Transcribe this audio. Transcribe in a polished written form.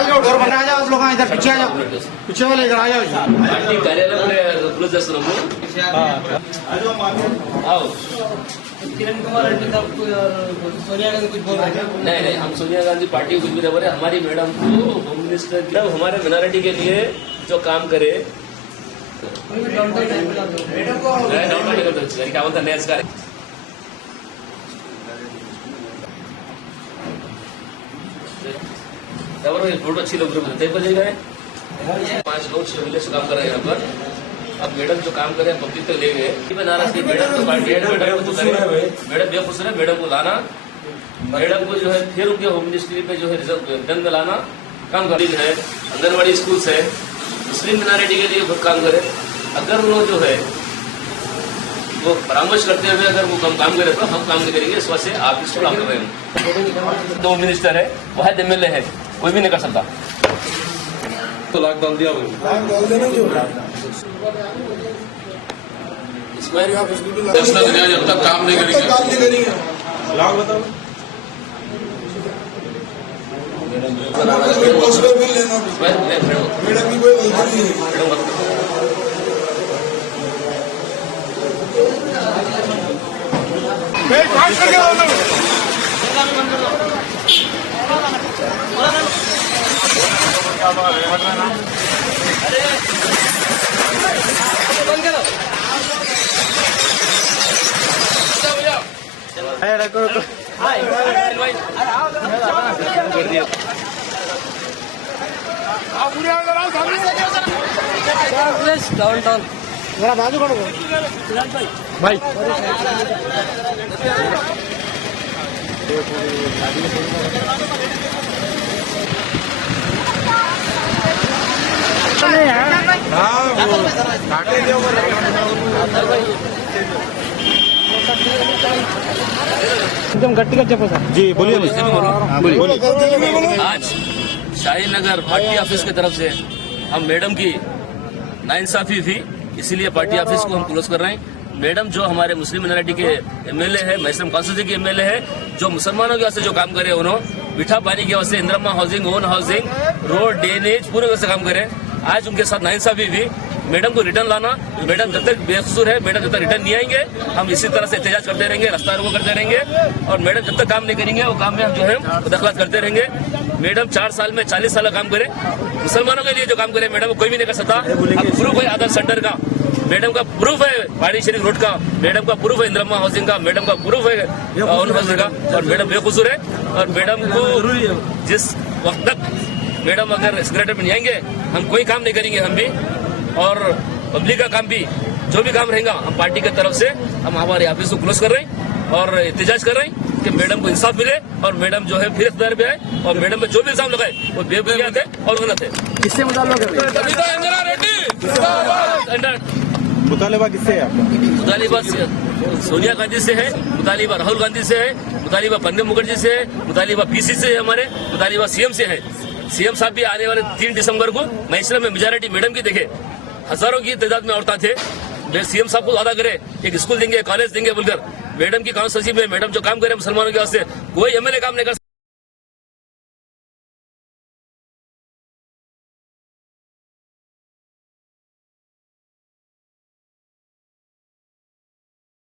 निकाल के डोर बना, आ जाओ आप लोग, इधर पीछे आ जाओ, पीछे वाले इधर आ जाओ। पार्टी कार्यालय क्लोज చేస్తున్నాము आओ। किरण कुमार रेड्डी साहब को और सोनिया गांधी कुछ बोल रहे हैं? नहीं, हम सोनिया गांधी पार्टी को कुछ भी नहीं बोल रहे। हमारी मैडम को होम मिनिस्टर जब हमारे मिनोरिटी के लिए जो काम करे मैडम को क्या बोलता नेक्स्ट का फोटो अच्छी लोग बजे गए 5 लोग विलेज काम कर रहे हैं यहाँ पर। अब मैडम जो काम कर रहे हैं पब्लिक तक ले गए, नाराज थी मैडम तो पार्टी है, मैडम को करे, मैडम बेखुश है, मैडम को लाना, मैडम को जो है फिर उनके होम मिनिस्ट्री पे जो है रिजर्व दंड लाना काम कर है। आंगनबाड़ी स्कूल है, मुस्लिम मिनोरिटी के लिए बहुत काम करे। अगर वो जो है वो परामर्श करते हुए अगर वो काम करे तो हम काम नहीं करेंगे। इस वजह से आप इसको काम कर रहे हैं। 2 मिनिस्टर है, वाहिद MLA है, कोई भी नहीं कर सकता। तो लॉकडाउन दिया फैसला दिया जब तक काम नहीं करेंगे। लाभ बताओ डाउन टाउन मेरा बाजू कौन भाई एकदम गट्टी का चप्पल सर जी बोलिए। आज शाही नगर पार्टी ऑफिस की तरफ से हम मैडम की नाइंसाफी थी, इसीलिए पार्टी ऑफिस को हम क्लोज कर रहे हैं। मैडम जो हमारे मुस्लिम मिनोरिटी के MLA है, मैसम कॉन्स्टिट्यूंसी के MLA है, जो मुसलमानों के वास्ते जो काम करे, उन्होंने मीठा पानी के वास्ते Indira housing, own housing, road, drainage पूरे वास्ते काम करे। आज उनके साथ नाइंसाफी हुई। मैडम को रिटर्न लाना, मैडम जब तक बेकसूर है, मैडम जब तक रिटर्न नहीं आएंगे हम इसी तरह से एहतजाज करते रहेंगे, रास्ता रोको करते रहेंगे। और मैडम जब तक काम नहीं करेंगे वो काम में हम जो है दखलत करते रहेंगे। मैडम 4 साल में 40 साल का काम करे, मुसलमानों के लिए जो काम करे मैडम को कोई भी नहीं कर सकता। प्रूफ है आधार सेंटर का, मैडम का प्रूफ है पहाड़ी शरीफ रोड का, मैडम का प्रूफ है इंदिरा हाउसिंग का, मैडम का प्रूफ है ओन हाउसिंग का। और मैडम बेकसूर है। और मैडम को जिस वक्त तक मैडम अगर सेक्रेटरी में नहीं आएंगे हम कोई काम नहीं करेंगे। हम भी और पब्लिक का काम भी जो भी काम रहेगा हम पार्टी की तरफ से हम हमारे ऑफिस को क्लोज कर रहे हैं और एहतजाज कर रहे हैं कि मैडम को इंसाफ मिले और मैडम जो है फिर इख्तियार पे आए और मैडम पे जो भी इल्जाम लगाए वो बेबुनियाद है और गलत है। किससे मुताल्लुक मुतालिबा किससे है आपका? मुतालिबा सोनिया गांधी से है, मुतालिबा राहुल गांधी से है, मुतालिबा प्रणब मुखर्जी से है, मुतालिबा PC से है, हमारे मुतालिबा CM से है। CM साहब भी आने वाले 3 दिसंबर को महिला में मेजॉरिटी मैडम की देखे, हजारों की तादाद में औरतें थे। CM साहब को वादा करे एक स्कूल देंगे, कॉलेज देंगे बोलकर। मैडम की काउंसिल में मैडम जो काम करे मुसलमानों के वास्ते कोई MLA काम नहीं कर